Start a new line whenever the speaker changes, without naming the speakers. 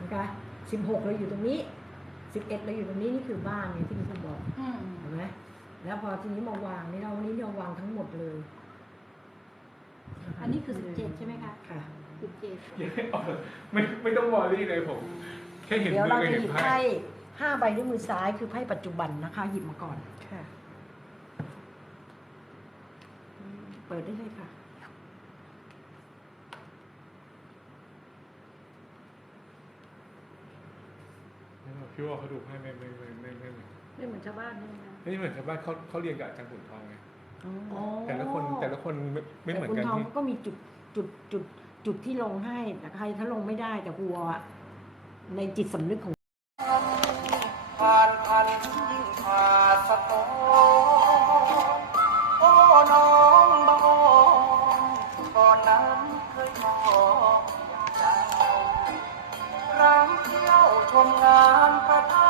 นะคะ16เราอยู่ตรงนี้11เราอยู่ตรงนี้นี่คือบ้านเนี่ยที่คุณบอกเห็นไหมแล้วพอทีนี้มาวางนี่เราวันนี้เราวางทั้งหมดเลย
อันนี้คือ17ใช่ไหมคะ
ค่ะ
17
อย่าให้ออกไม่ต้องวอรี่เลยผมแค่เห็น
เดี๋ยวเราจะหยิบไพ่
5
5ใบด้วยมือซ้ายคือไพ่ปัจจุบันนะคะหยิบมาก่อน
ค่ะ
เปิดได้เลยค่ะ
พี่ว่าเขาดูไพ่ไม่เหมือน
ชาวบ้านใช่ไหมคะ
ไม่เหมือนชาวบ้านเขาเรียนกับอาจารย์ขุนทองไง
อ๋อ
แต่ละคนไม่เหมือนกัน
แต่คุณทอง
ที่
ก็มีจุดที่ลงให้แต่ใครถ้าลงไม่ได้แต่กลัวในจิตสำนึกของ
ผ่านผ่าสะท้อนโอ้น้องบางอ้อนก่อนนั้นเคยมองอย่างใจรังเที่ยวชมงาน